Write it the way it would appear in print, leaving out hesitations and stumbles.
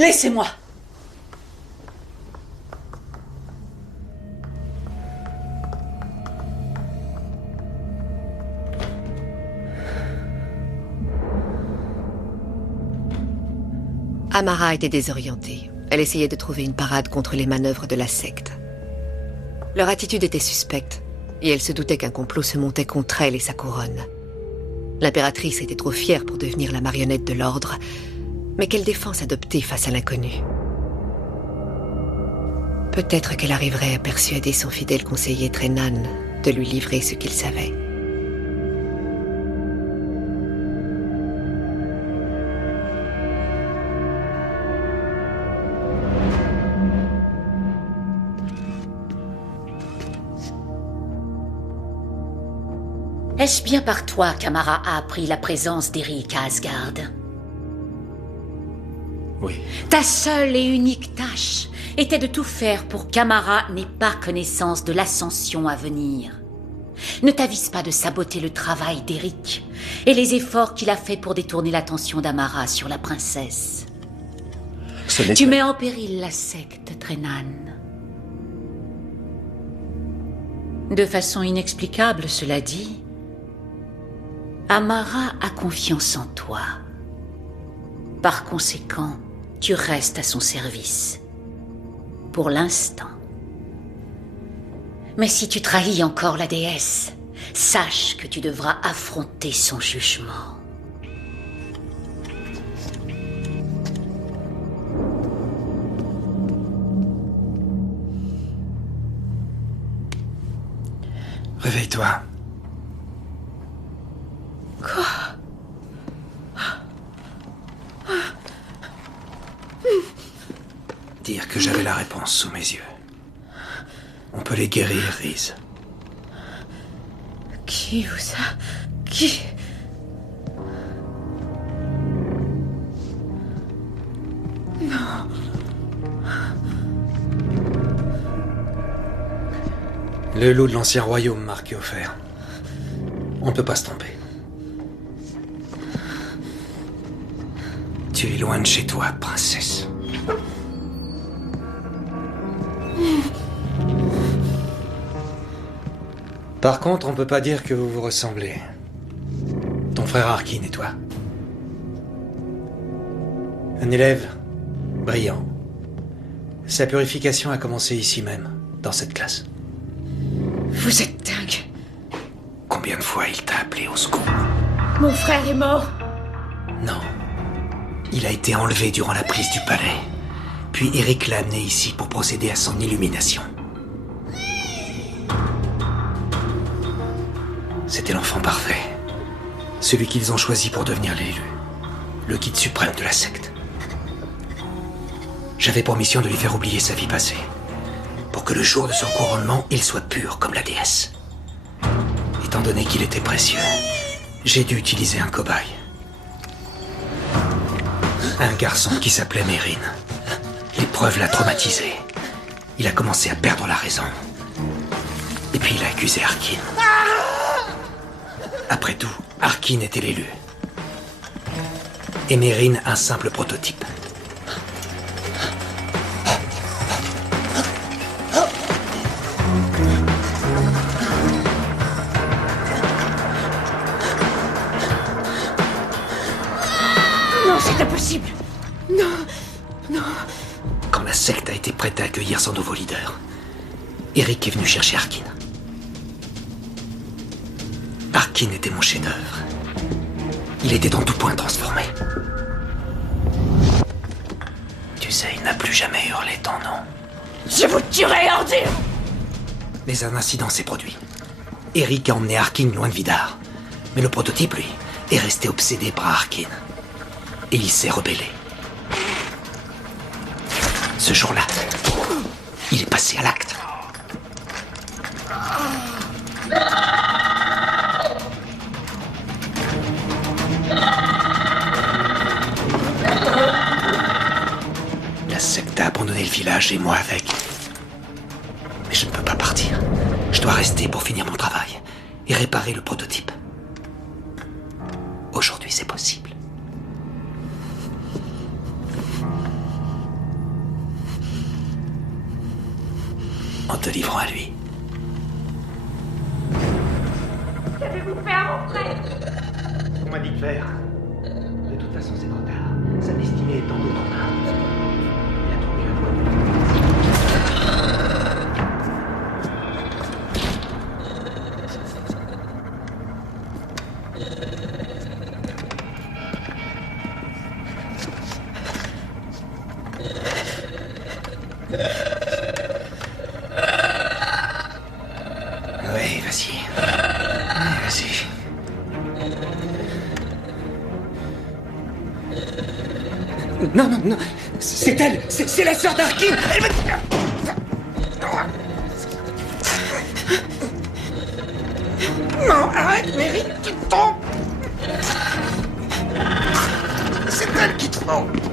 Laissez-moi. Amara était désorientée. Elle essayait de trouver une parade contre les manœuvres de la secte. Leur attitude était suspecte, et elle se doutait qu'un complot se montait contre elle et sa couronne. L'impératrice était trop fière pour devenir la marionnette de l'ordre, mais quelle défense adopter face à l'inconnu? Peut-être qu'elle arriverait à persuader son fidèle conseiller Trenan de lui livrer ce qu'il savait. Est-ce bien par toi qu'Amara a appris la présence d'Eric à Asgard? Oui. Ta seule et unique tâche était de tout faire pour qu'Amara n'ait pas connaissance de l'ascension à venir. Ne t'avise pas de saboter le travail d'Eric et les efforts qu'il a fait pour détourner l'attention d'Amara sur la princesse. Tu mets en péril la secte, Trenan. De façon inexplicable, cela dit, Amara a confiance en toi. Par conséquent, tu restes à son service. Pour l'instant. Mais si tu trahis encore la déesse, sache que tu devras affronter son jugement. Réveille-toi. Quoi? Dire que j'avais la réponse sous mes yeux. On peut les guérir, Rhys. Qui vous a... Qui... Non. Le loup de l'ancien royaume, Marc offert. On ne peut pas se tromper. Tu es loin de chez toi, princesse. Par contre, on peut pas dire que vous vous ressemblez. Ton frère Harkin et toi. Un élève brillant. Sa purification a commencé ici même, dans cette classe. Vous êtes dingue. Combien de fois il t'a appelé au secours? Mon frère est mort. Non. Il a été enlevé durant la prise du palais. Puis Eric l'a amené ici pour procéder à son illumination. C'était l'enfant parfait. Celui qu'ils ont choisi pour devenir l'élu. Le guide suprême de la secte. J'avais pour mission de lui faire oublier sa vie passée. Pour que le jour de son couronnement, il soit pur comme la déesse. Étant donné qu'il était précieux, j'ai dû utiliser un cobaye. Un garçon qui s'appelait Mérine. L'épreuve l'a traumatisé. Il a commencé à perdre la raison. Et puis il a accusé Harkin. Après tout, Harkin était l'élu. Et Mérine un simple prototype. Non, c'est impossible. Non, non. Quand la secte a été prête à accueillir son nouveau leader, Eric est venu chercher Harkin. Harkin était mon chef-d'œuvre. Il était en tout point transformé. Tu sais, il n'a plus jamais hurlé ton nom. Je vous tuerai, ordure! Mais un incident s'est produit. Eric a emmené Harkin loin de Vidar. Mais le prototype, lui, est resté obsédé par Harkin. Et il s'est rebellé. Ce jour-là, il est passé à l'acte. La secte a abandonné le village et moi avec. Mais je ne peux pas partir. Je dois rester pour finir mon travail et réparer le prototype. Aujourd'hui, c'est possible. te livrant à lui. Qu'avez-vous fait à mon frère? On m'a dit de faire. De toute façon, c'est trop tard. Sa destinée est en d'autres mains. Il a trouvé la voie. Oui, vas-y. Ouais, vas-y. Non, non, non. C'est elle. C'est la sœur d'Arkin. Elle va... Non, arrête, Mary, tu te trompes. C'est elle qui te trompe.